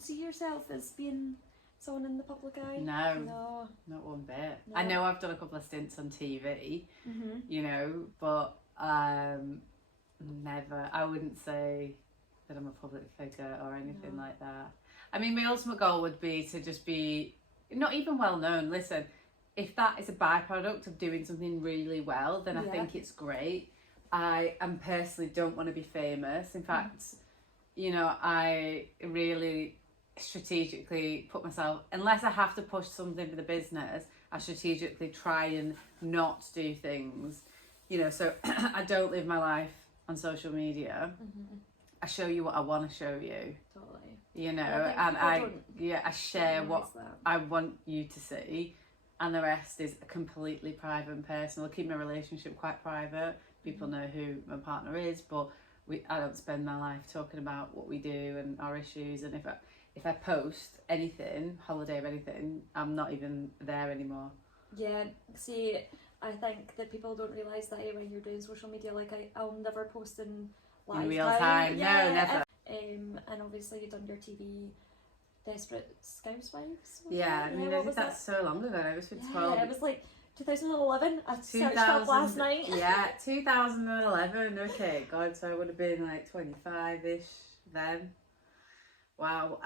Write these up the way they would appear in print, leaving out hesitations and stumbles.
don't see yourself as being someone in the public eye? No, not one bit. No. I know I've done a couple of stints on TV, you know, but never. I wouldn't say that I'm a public figure or anything like that. I mean, my ultimate goal would be to just be not even well known. Listen, if that is a byproduct of doing something really well, then I think it's great. I personally don't want to be famous. In fact, you know, I really strategically put myself, unless I have to push something for the business, I strategically try and not do things, you know, so I don't live my life on social media. I show you what I want to show you. Totally. You know, and I share what I want you to see, and the rest is completely private and personal. I keep my relationship quite private. People know who my partner is, but I don't spend my life talking about what we do and our issues. And if I post anything, holiday or anything, I'm not even there anymore. Yeah, see, I think that people don't realise that when you're doing social media, like I'll never post in live real time. Yeah, no, never. And obviously you've done your TV Desperate Housewives. Yeah, I mean, that's so long ago. I was 12. Yeah, it was like 2011. I searched up last night. Yeah, 2011. Okay, God, so I would have been like 25-ish then. Wow.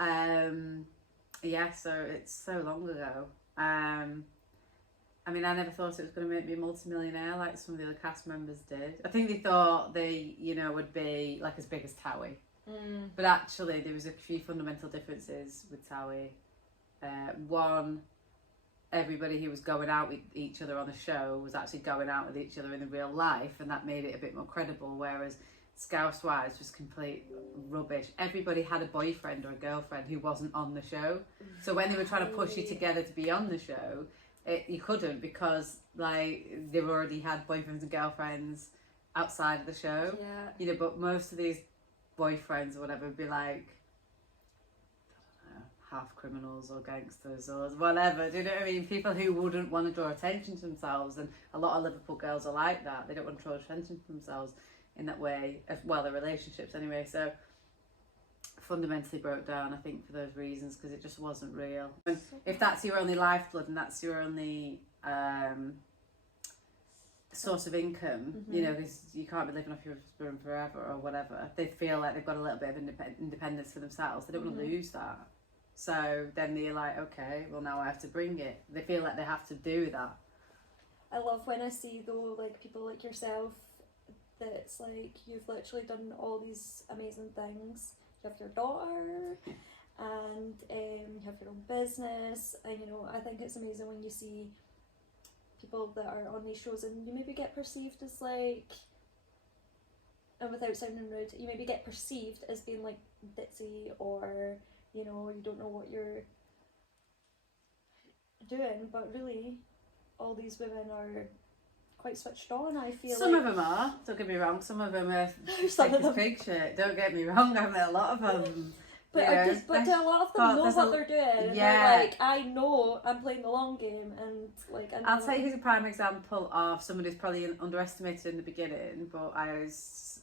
Yeah, so it's so long ago. I mean, I never thought it was going to make me a multimillionaire like some of the other cast members did. I think they thought they, you know, would be like as big as Towie. But actually, there was a few fundamental differences with Towie. One, everybody who was going out with each other on the show was actually going out with each other in the real life, and that made it a bit more credible, whereas Scouse-wise was complete rubbish. Everybody had a boyfriend or a girlfriend who wasn't on the show. So when they were trying to push you together to be on the show, you couldn't, because like they've already had boyfriends and girlfriends outside of the show. Yeah. You know, but most of these boyfriends or whatever would be like, I don't know, half criminals or gangsters or whatever. Do you know what I mean? People who wouldn't want to draw attention to themselves, and a lot of Liverpool girls are like that. They don't want to draw attention to themselves in that way, well, their relationships anyway. So fundamentally broke down, I think, for those reasons, because it just wasn't real. And if that's your only lifeblood and that's your only source of income, you know, because you can't be living off your husband forever or whatever, they feel like they've got a little bit of independence for themselves. They don't want to lose that. So then they're like, okay, well, now I have to bring it. They feel like they have to do that. I love when I see, though, like people like yourself, that it's like you've literally done all these amazing things. You have your daughter, and you have your own business, and you know, I think it's amazing when you see people that are on these shows and you maybe get perceived as like, and without sounding rude, you maybe get perceived as being like ditzy, or you know, you don't know what you're doing, but really all these women are quite switched on, I feel. Some of them are, don't get me wrong, some of them are thick as pig shit, don't get me wrong, I've met a lot of them. But, but a lot of them know what they're doing, and they're like, I know I'm playing the long game, and like, I'll tell you who's a prime example of somebody who's probably underestimated in the beginning, but I always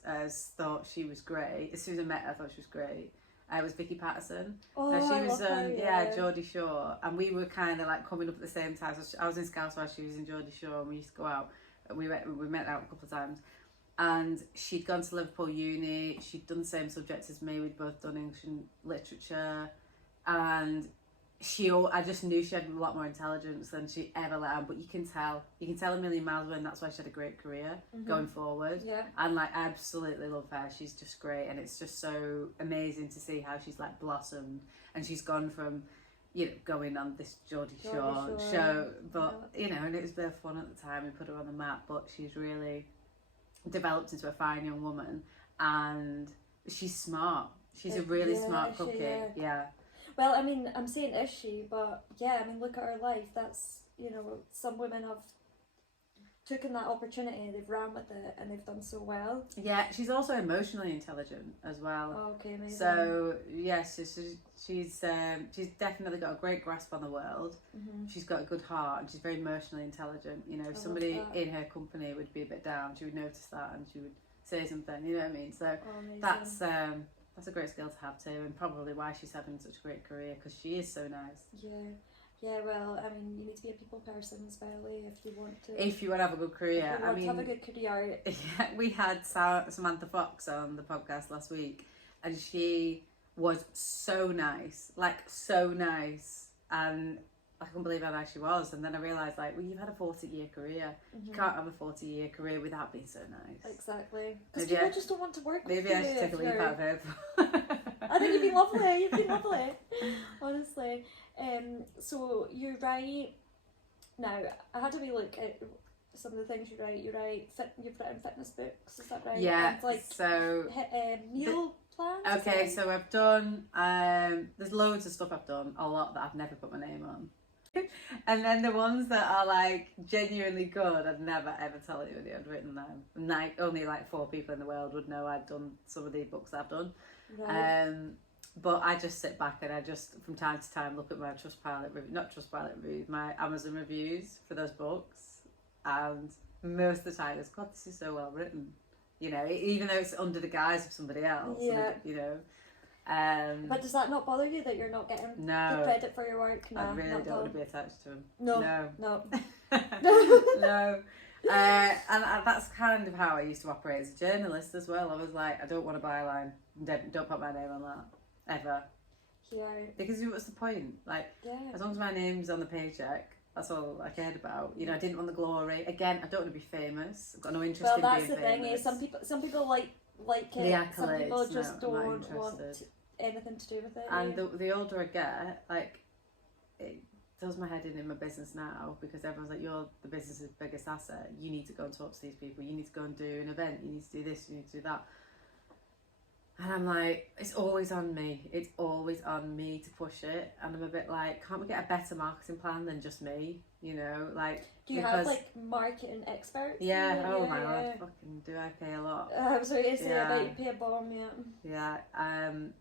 thought she was great. As soon as I met her, I thought she was great. It was Vicky Patterson. Oh, she was her, Geordie Shore, and we were kind of like coming up at the same time. So I was in Scouse while she was in Geordie Shore, and we used to go out. We met out a couple of times, and she'd gone to Liverpool uni. She'd done the same subjects as me. We'd both done English and literature, and I just knew she had a lot more intelligence than she ever let on. But you can tell a million miles away, and that's why she had a great career going forward. Yeah. And like, I absolutely love her. She's just great, and it's just so amazing to see how she's like blossomed, and she's gone from, you know, going on this Geordie Shore show, but you know, and it was a bit of fun at the time. We put her on the map, but she's really developed into a fine young woman, and she's smart. She's a really smart cookie. Yeah. Well, I mean, I'm saying is she, but yeah, I mean, look at her life. That's, you know, some women have taken that opportunity, they've ran with it, and they've done so well. Yeah, she's also emotionally intelligent as well. Oh, okay, amazing. So yes, she's definitely got a great grasp on the world. She's got a good heart, and she's very emotionally intelligent. You know, if somebody in her company would be a bit down, she would notice that, and she would say something. You know what I mean? So that's that's a great skill to have too, and probably why she's having such a great career, because she is so nice. Yeah, well, I mean, you need to be a people person as well, if you want to. If you want to have a good career, if you want to have a good career. Yeah, we had Samantha Fox on the podcast last week, and she was so nice, like so nice, and I couldn't believe how nice she was. And then I realised, like, well, you've had a 40-year career. You can't have a 40-year career without being so nice. Exactly. Because people just don't want to work with you. Maybe I should take a leave out of her. I think you've been lovely. You've been lovely. Honestly. So you write. Now, I had a wee look at some of the things you write. You've written fitness books, is that right? Yeah, and like so... meal plans? Okay, so I've done... there's loads of stuff I've done, a lot that I've never put my name on. And then the ones that are like genuinely good, I'd never ever tell anybody I'd written them. And like only like 4 people in the world would know I'd done some of the books that I've done. Right. But I just sit back and I just from time to time look at my Trustpilot reviews, my Amazon reviews for those books, and most of the time it's, God, this is so well written, you know, even though it's under the guise of somebody else. Yeah. You know. But does that not bother you that you're not getting the credit for your work? No, I really don't want to be attached to them. No. No. And that's kind of how I used to operate as a journalist as well. I was like, I don't want a byline. Don't put my name on that ever. Yeah. Because what's the point? Like, as long as my name's on the paycheck, that's all I cared about. You know, I didn't want the glory. Again, I don't want to be famous. I've got no interest in being famous. Well, that's the thing. Is some people like it. The accolades. Some people just don't want anything to do with it. And the older I get, like, it does my head in my business now, because everyone's like, you're the business's biggest asset. You need to go and talk to these people. You need to go and do an event. You need to do this. You need to do that. And I'm like, it's always on me. It's always on me to push it. And I'm a bit like, can't we get a better marketing plan than just me? You know, like... Do you have, like, marketing experts? Yeah, oh my God, fucking do I pay a lot. I was going to say, I bet you pay a bomb, Yeah, and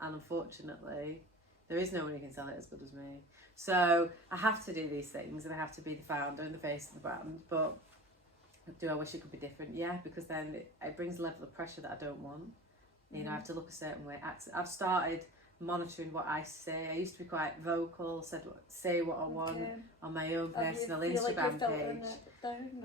unfortunately, there is no one who can sell it as good as me. So I have to do these things, and I have to be the founder and the face of the brand, but do I wish it could be different? Yeah, because then it brings a level of pressure that I don't want. You know, I have to look a certain way. I've started monitoring what I say. I used to be quite vocal, say what I want on my own personal Instagram page.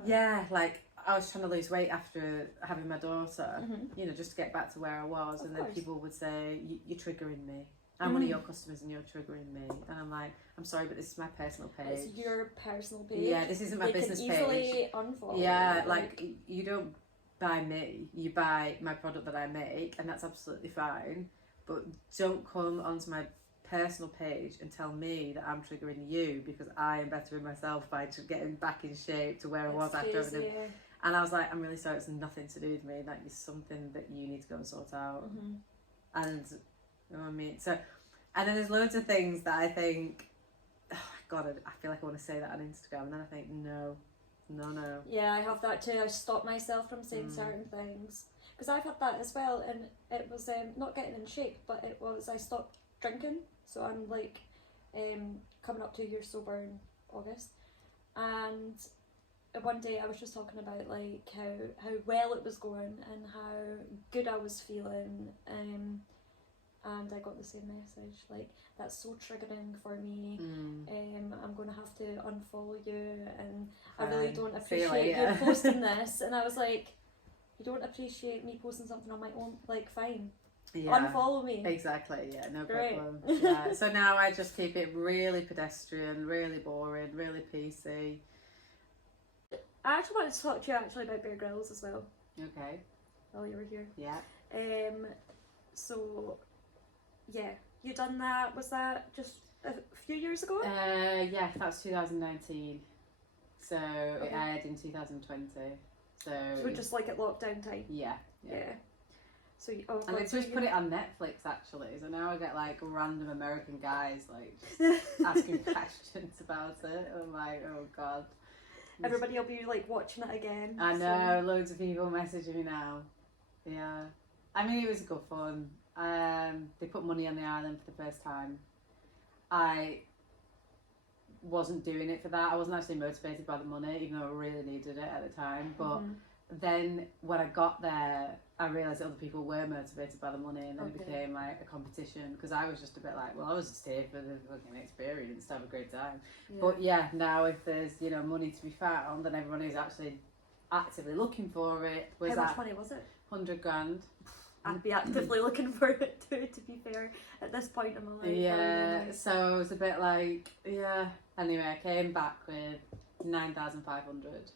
Yeah, like I was trying to lose weight after having my daughter, you know, just to get back to where I was. And then people would say, you're triggering me. I'm one of your customers and you're triggering me. And I'm like, I'm sorry, but this is my personal page. It's your personal page. Yeah, this isn't my business page. You can easily unfollow. Yeah, like you don't buy me, you buy my product that I make, and that's absolutely fine, but don't come onto my personal page and tell me that I'm triggering you, because I am bettering myself by getting back in shape to where I was after everything. And I was like, I'm really sorry, it's nothing to do with me, that is something that you need to go and sort out. And you know what I mean? So, and then there's loads of things that I think, oh God, I feel like I want to say that on Instagram, and then I think, no. Yeah, I have that too. I stop myself from saying certain things, because I've had that as well, and it was not getting in shape, but it was I stopped drinking. So I'm like coming up 2 years sober in August, and one day I was just talking about like how well it was going and how good I was feeling, and I got the same message, like, that's so triggering for me. I'm going to have to unfollow you, and I really don't appreciate you posting this. And I was like, you don't appreciate me posting something on my own, like, fine. Unfollow me. Exactly, yeah, no problem. Yeah. So now I just keep it really pedestrian, really boring, really PC. I actually wanted to talk to you about Bear Grylls as well. Okay. While you were here. Yeah. So, yeah, you done that, was that just a few years ago? Yeah, that was 2019. So it aired in 2020. So just like at lockdown time? Yeah. So and they just put it on Netflix actually, so now I get like random American guys like just asking questions about it. I'm like, oh God. Everybody will be like watching it again. I know, loads of people messaging me now. Yeah. I mean, it was good fun. They put money on the island for the first time. I wasn't doing it for that. I wasn't actually motivated by the money, even though I really needed it at the time. But then when I got there, I realised that other people were motivated by the money, and then it became like a competition, because I was just a bit like, well, I was just here for the fucking experience to have a great time. But yeah, now if there's, you know, money to be found, then everyone is actually actively looking for it. How much money was it? 100 grand. I'd be actively looking for it too, to be fair, at this point in my life. Yeah, so I was a bit like, yeah. Anyway, I came back with 9,500.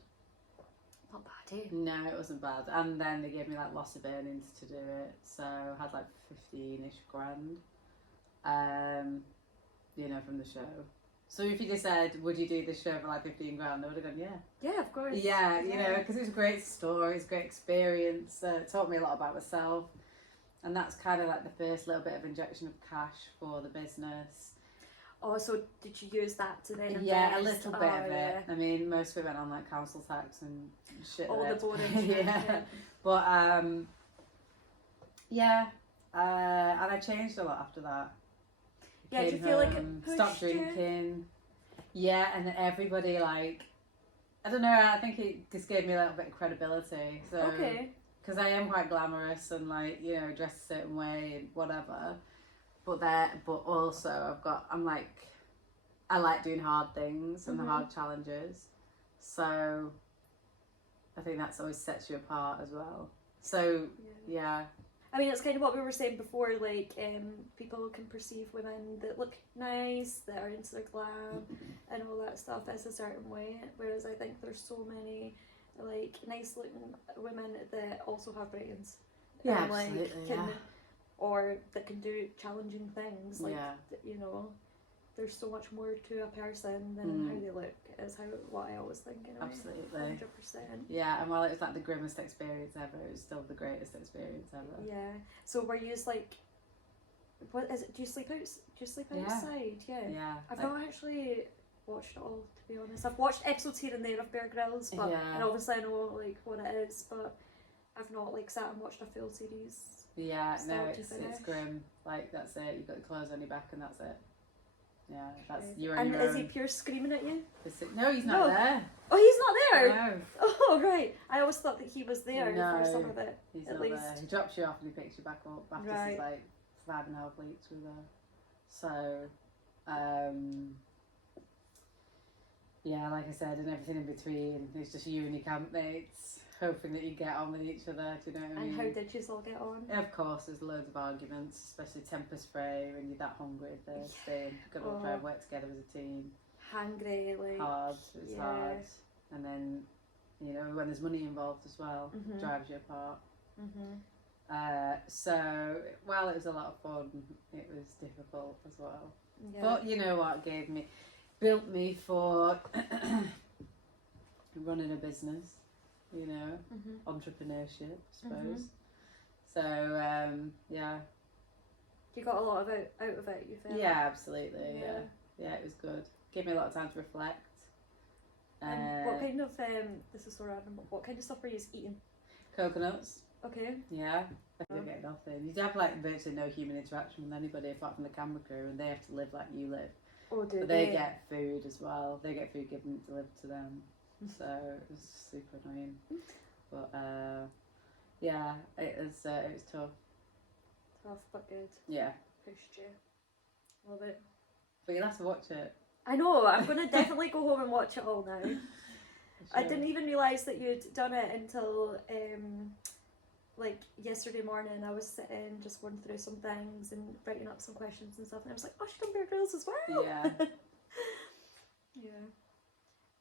Not bad, eh? No, it wasn't bad. And then they gave me like loss of earnings to do it. So I had like 15-ish grand, you know, from the show. So if you just said, would you do this show for like 15 grand? I would have gone, yeah. Yeah, of course. Yeah, you know, because it was a great story, it's a great experience. It taught me a lot about myself. And that's kind of like the first little bit of injection of cash for the business. Oh, so did you use that to then invest? Yeah, a little bit of it. I mean, most of it went on like council tax and shit. All the boring shit. Yeah. But yeah, and I changed a lot after that. Yeah, do you feel like it pushed stopped drinking? Yeah, and then everybody, like, I don't know, I think it just gave me a little bit of credibility. So, okay. Because I am quite glamorous and, like, you know, dressed a certain way and whatever. But also I like doing hard things and the hard challenges. So I think that's always sets you apart as well. So yeah. I mean, it's kind of what we were saying before, like, people can perceive women that look nice, that are into their glam and all that stuff as a certain way, whereas I think there's so many, like, nice looking women that also have brains. Yeah, and, absolutely, or that can do challenging things, like, you know, there's so much more to a person than how they look, is what I always think, anyway. Absolutely. 100%. Yeah, and while it was like the grimmest experience ever, it was still the greatest experience ever. Yeah. So were you like, what is it? Do you sleep outside? Yeah. Yeah. I've not actually watched it all, to be honest. I've watched episodes here and there of Bear Grylls, but and obviously I know like what it is, but I've not like sat and watched a full series. Yeah, no, it's grim. Like, that's it. You've got the clothes on your back and that's it. Yeah, that's you're on and your is own. he pure screaming at you? No, he's not there. Oh, he's not there? No. Oh, right. I always thought that he was there for some of it. He's at not least. there. He drops you off and he picks you back up after Right. like 5.5 weeks with her. So, yeah, like I said, and everything in between. It's just you and your campmates, hoping that you get on with each other, do you know what I mean? And how did you all get on? Of course, there's loads of arguments, especially temper spray when you're that hungry and thirsty. You've got to try and work together as a team. Hangry, like... Hard, it's hard. And then, you know, when there's money involved as well, it drives you apart. So, while it was a lot of fun, it was difficult as well. Yeah. But you know what, built me for running a business, you know, entrepreneurship, I suppose. So, yeah. You got a lot out of it, you feel? Yeah, absolutely, yeah. It was good. Gave me a lot of time to reflect. And what kind of, this is so random, but what kind of stuff were you eating? Coconuts. Okay. Yeah. I didn't get nothing. You have like virtually no human interaction with anybody apart from the camera crew, and they have to live like you live. Oh, do but they get food as well. They get food delivered to them. So it was super annoying. But yeah, it was tough. Tough but good. Yeah. Pushed you. Love it. But you'll have to watch it. I know, I'm going to definitely go home and watch it all now. Sure. I didn't even realise that you'd done it until like yesterday morning. I was sitting just going through some things and writing up some questions and stuff, and I was like, oh, she's done Bear Grylls as well. Yeah. Yeah.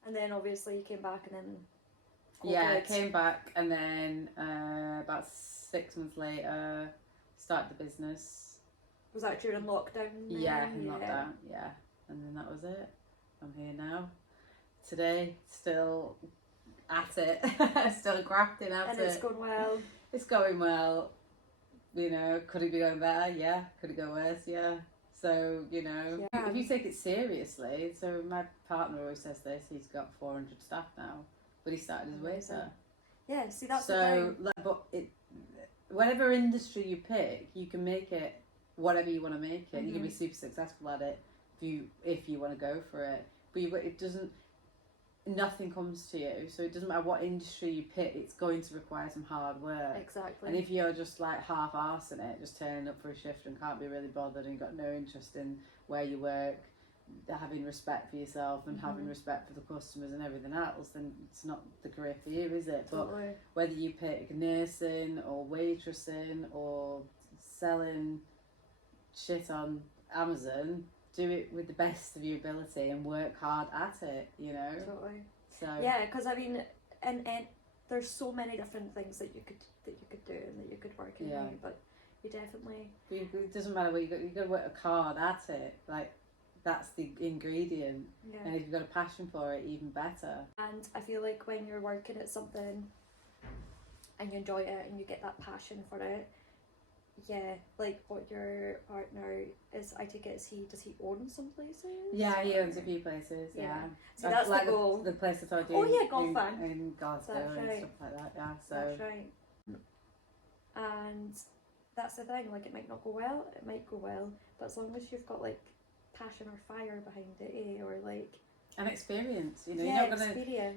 And then obviously you came back and then I came back and then about 6 months later started the business. Was that during lockdown? Yeah, in lockdown, yeah. And then that was it. I'm here now. Today, still at it. Still grafting at it. And it's going well. It's going well. You know, could it be going better? Yeah. Could it go worse? Yeah. So, you know, if you take it seriously, so my partner always says this, he's got 400 staff now, but he started as waiter. Yeah, see, that's so, but whatever industry you pick, you can make it whatever you want to make it. You can be super successful at it if you want to go for it. But it doesn't. nothing comes to you. So it doesn't matter what industry you pick, it's going to require some hard work. Exactly. And if you're just like half-arsing it, just turning up for a shift and can't be really bothered and got no interest in where you work, having respect for yourself and having respect for the customers and everything else, then it's not the career for you, is it? Totally. But whether you pick nursing or waitressing or selling shit on Amazon, do it with the best of your ability and work hard at it, you know? Totally. So yeah, because I mean, and there's so many different things that you could do and that you could work in, right? But you definitely. It doesn't matter what you got to work hard at it. Like that's the ingredient. Yeah. And if you've got a passion for it, even better. And I feel like when you're working at something and you enjoy it and you get that passion for it, yeah, like what your partner is, I take it, does he own some places? Yeah, he owns a few places, yeah. So that's like the goal. The place that I do. Oh yeah, golf fan. In Glasgow and stuff like that, yeah. So that's right. And that's the thing, like it might not go well, it might go well, but as long as you've got like passion or fire behind it, or like an experience, you know, yeah, you're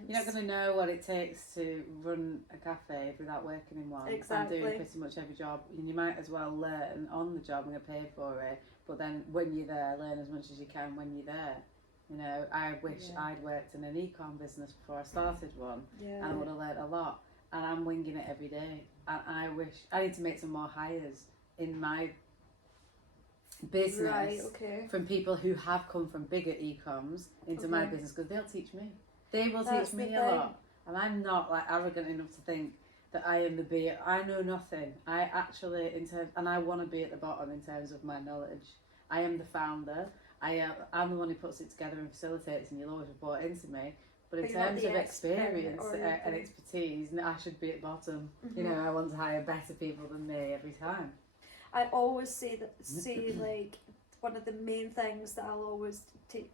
not gonna know what it takes to run a cafe without working in one. Exactly. And doing pretty much every job. And you might as well learn on the job and get paid for it. But then when you're there, learn as much as you can when you're there. You know, I wish I'd worked in an e-com business before I started one, and I would have learned a lot. And I'm winging it every day. And I wish I need to make some more hires in my business from people who have come from bigger e-coms into my business, because they'll teach me. They will teach me a lot, and I'm not like arrogant enough to think that I am the be. I know nothing. I actually and I want to be at the bottom in terms of my knowledge. I am the founder. I'm the one who puts it together and facilitates, and you'll always report into me. But in terms of experience and expertise, I should be at the bottom. You know, I want to hire better people than me every time. I always say like one of the main things that I'll always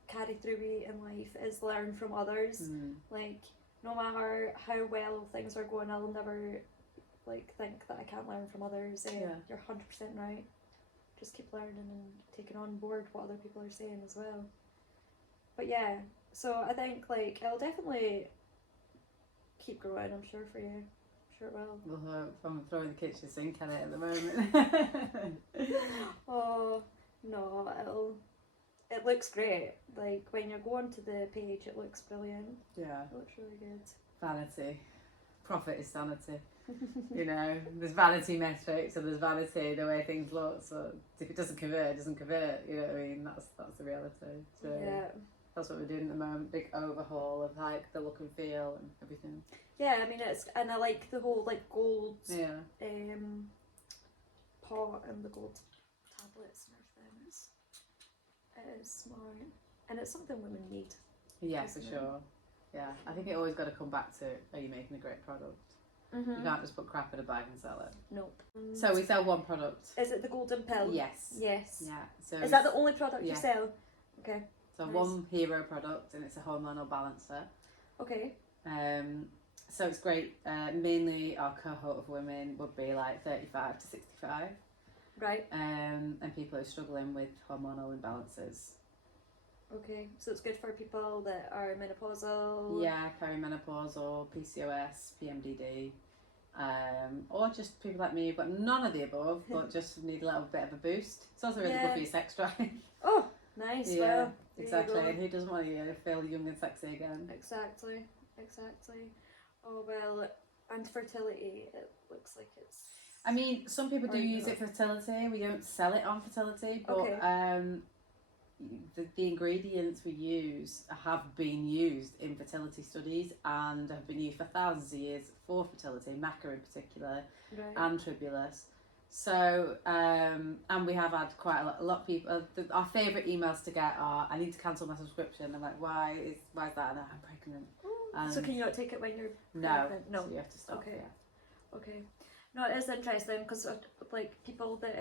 carry through me in life is learn from others. Like no matter how well things are going, I'll never like think that I can't learn from others. You're 100% right. Just keep learning and taking on board what other people are saying as well. But yeah, so I think like it'll definitely keep growing, I'm sure, for you. Sure it will. Well, I'm throwing the kitchen sink at it at the moment. Oh no, it looks great. Like when you're going to the page, it looks brilliant. Yeah, it looks really good. Vanity, profit is sanity. You know, there's vanity metrics and there's vanity the way things look. So if it doesn't convert, it doesn't convert. You know what I mean? That's the reality. So that's what we're doing at the moment. Big overhaul of like the look and feel and everything. Yeah, I mean and I like the whole like gold pot and the gold tablets and everything. It is smart, and it's something women need. Yeah, for sure. Yeah, I think it always got to come back to, are you making a great product? You can't just put crap in a bag and sell it. Nope. So we sell one product. Is it the golden pill? Yes. Yes. Yeah. So is that the only product you sell? Okay. So one hero product, and it's a hormonal balancer. Okay. So it's great. Mainly our cohort of women would be like 35 to 65. Right. And people who are struggling with hormonal imbalances. Okay, so it's good for people that are menopausal. Yeah, perimenopausal, PCOS, PMDD, or just people like me who've got none of the above, but just need a little bit of a boost. It's also really good for your sex drive. Oh, nice. Yeah, well, exactly. And who doesn't want to feel young and sexy again? Exactly. Oh well, and fertility. It looks like it's. I mean, some people do use it for fertility. We don't sell it on fertility, but the ingredients we use have been used in fertility studies and have been used for thousands of years for fertility, maca in particular, and tribulus. So, and we have had quite a lot of people. Our favourite emails to get are, "I need to cancel my subscription." I'm like, "Why is that?" And I'm pregnant. So can you not take it when you're pregnant? No, so you have to stop. Okay. Yeah. Okay. No, it is interesting because like people that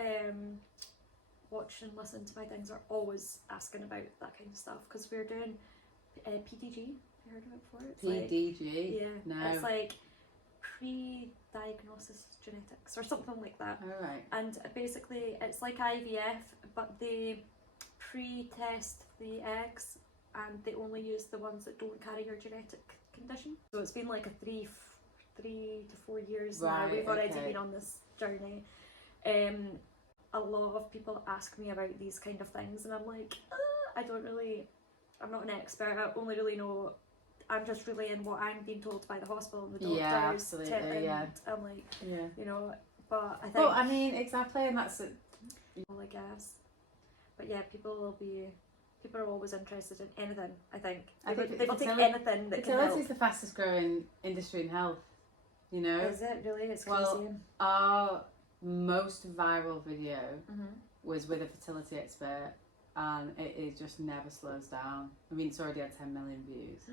watch and listen to my things are always asking about that kind of stuff, because we're doing PDG. Have you heard of it before? It's PDG? Like, no. It's like pre-diagnosis genetics or something like that. Alright. And basically it's like IVF, but they pre-test the eggs and they only use the ones that don't carry your genetic condition. So it's been like a 3 to 4 years now. Right, We've already okay. been on this journey. A lot of people ask me about these kind of things, and I'm like, I'm not an expert. I only really know, I'm just relaying what I'm being told by the hospital and the doctors. Yeah, absolutely, yeah. I'm like, Yeah. you know, but I think... Well, I mean, exactly, and that's it. I guess. But yeah, people are always interested in anything, I think. They will take anything that can help. Fertility is the fastest growing industry in health, you know? Is it really? It's crazy. Well, our most viral video was with a fertility expert, and it just never slows down. I mean, it's already had 10 million views.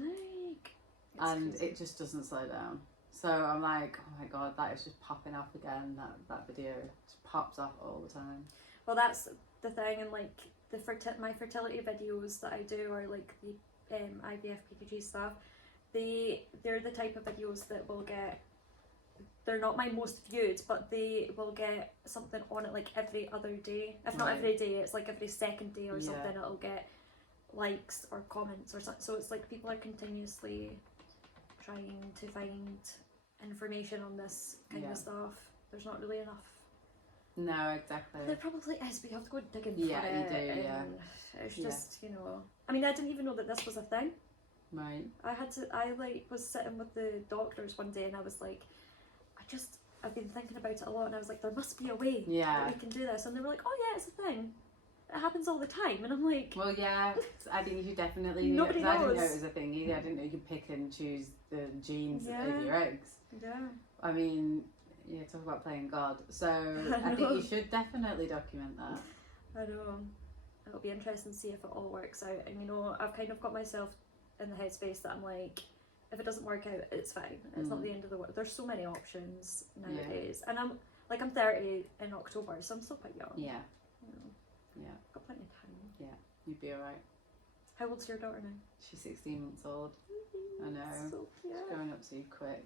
And crazy. it just doesn't slow down. So I'm like, oh my god, that is just popping off again. That video just pops off all the time. Well, that's the thing, and like my fertility videos that I do, or like the IVF PPG stuff, they're the type of videos that will get, they're not my most viewed, but they will get something on it like every other day. If not every day, it's like every second day or something, it'll get likes or comments or something. So it's like people are continuously trying to find information on this kind of stuff. There's not really enough. No, exactly. There probably is, but you have to go digging for it. Yeah, you do, yeah. It's just, you know, I mean, I didn't even know that this was a thing. Right. I like was sitting with the doctors one day, and I was like, I've been thinking about it a lot, and I was like, there must be a way that we can do this. And they were like, oh yeah, it's a thing. It happens all the time. And I'm like... Well, yeah, I think you should definitely do it. Nobody knows. I didn't know it was a thing either. I didn't know you could pick and choose the genes of your eggs. Yeah. I mean, yeah, talk about playing God. So I think you should definitely document that. I know. It'll be interesting to see if it all works out. And you know, I've kind of got myself in the headspace that I'm like, if it doesn't work out, it's fine. It's not the end of the world. There's so many options nowadays. And I'm 30 in October, so I'm still quite young. Yeah. You know, Yeah. got plenty of time. Yeah, you'd be alright. How old's your daughter now? She's 16 months old. I know. So cute. She's growing up too quick.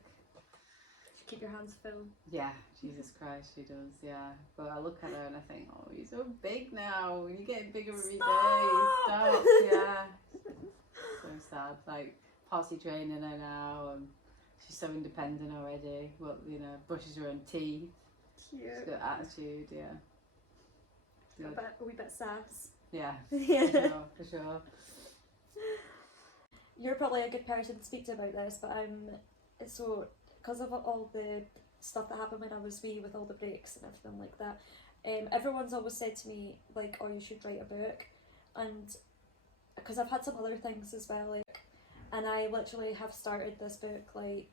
Keep your hands full. Yeah, Jesus Christ, she does, yeah. But I look at her and I think, oh, you're so big now. You're getting bigger every day. Stop, yeah. So sad. Like, potty training her now, and she's so independent already. Well, you know, brushes her own teeth. Cute. She's got attitude, yeah. Good. A wee bit sass. Yeah, Yeah. for sure. You're probably a good person to speak to about this, but so because of all the stuff that happened when I was wee, with all the breaks and everything like that, everyone's always said to me like, oh, you should write a book, and because I've had some other things as well, like, and I literally have started this book like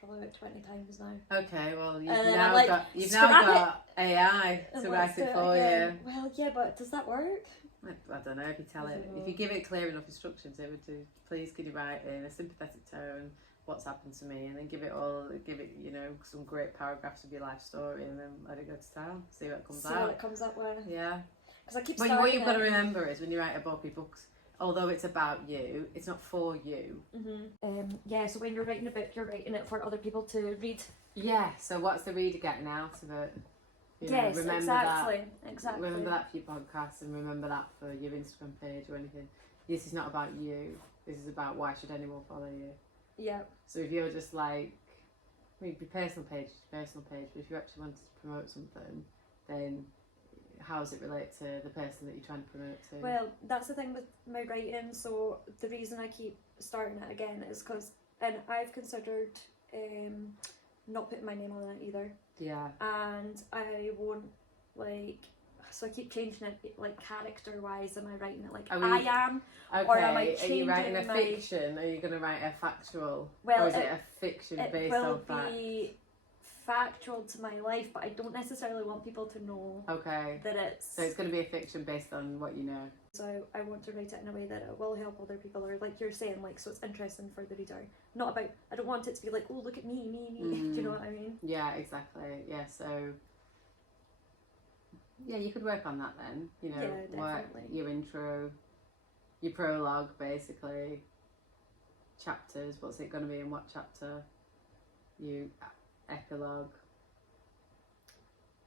probably about 20 times now. Okay, well you've And then now I'm like, got AI And to let's write it do for again. you. Well, yeah, but does that work? I don't know, if you tell I it, don't know. if you give it clear enough instructions, it would do. Please could you write in a sympathetic tone what's happened to me, and then give it, you know, some great paragraphs of your life story, and then let it go to town, see what comes See out. what it comes up with. Yeah. Because I keep But starting what you've got to it. remember is when you write a Bobby books, although it's about you, it's not for you. Yeah, so when you're writing a book, you're writing it for other people to read. Yeah, so what's the reader getting out of it? You know, Yes, remember exactly. that. Exactly. Remember that for your podcast, and remember that for your Instagram page or anything. This is not about you. This is about why should anyone follow you. Yeah. So if you're just like, I mean, your personal page, but if you actually wanted to promote something, then how does it relate to the person that you're trying to promote to? Well, that's the thing with my writing. So the reason I keep starting it again is because, and I've considered not putting my name on it either. Yeah. And I won't like. So I keep changing it, like character wise. Am I writing it like I am? Okay, Or am I are you writing a changing my- fiction? Are you going to write a factual? Well, or is it a fiction It based will on fact? be factual to my life, but I don't necessarily want people to know Okay. that it's. So it's going to be a fiction based on what you know. So I want to write it in a way that it will help other people, or like you're saying, like, so it's interesting for the reader. Not about, I don't want it to be like, oh, look at me. Do you know what I mean? Yeah, exactly. Yeah, so yeah, you could work on that then. You know, Yeah, work definitely. your intro, your prologue, basically. Chapters. What's it going to be in what chapter? You epilogue.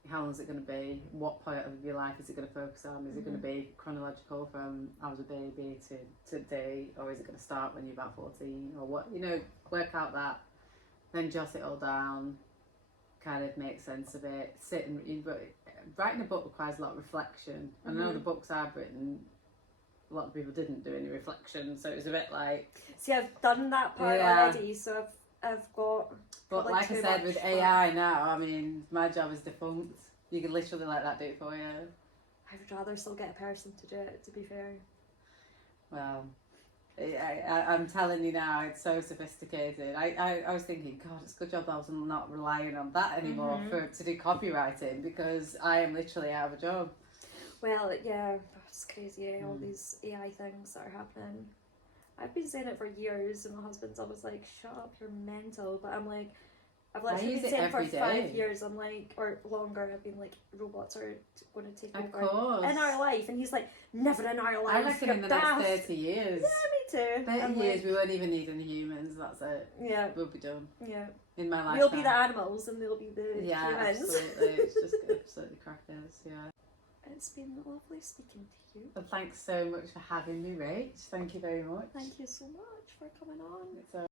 how long is it going to be? What part of your life is it going to focus on? Is it going to be chronological from I was a baby to today, or is it going to start when you're about 14, or what? You know, work out that, then jot it all down, kind of make sense of it. Sit and read. But writing a book requires a lot of reflection. I know the books I've written, a lot of people didn't do any reflection, so it was a bit like. See, I've done that part already, so I've got. But like I said, with AI now, I mean, my job is defunct. You can literally let that do it for you. I would rather still get a person to do it, to be fair. Well, I'm telling you now, it's so sophisticated. I was thinking, God, it's a good job I was not relying on that anymore to do copywriting, because I am literally out of a job. Well, yeah, it's crazy, all these AI things that are happening. I've been saying it for years, and my husband's always like, shut up, you're mental. But I'm like, I've literally been saying it for 5 years. I'm like, or longer, I've been like, robots are going to take over in our life. And he's like, never in our life. I reckon in the next 30 years. Yeah, me too. 30 years, we won't even need any humans, that's it. Yeah. We'll be done. Yeah. In my lifetime. We'll be the animals, and they'll be the humans. Absolutely. It's just absolutely crackers, yeah. It's been lovely speaking to you. And thanks so much for having me, Rach. Thank you very much. Thank you so much for coming on. It's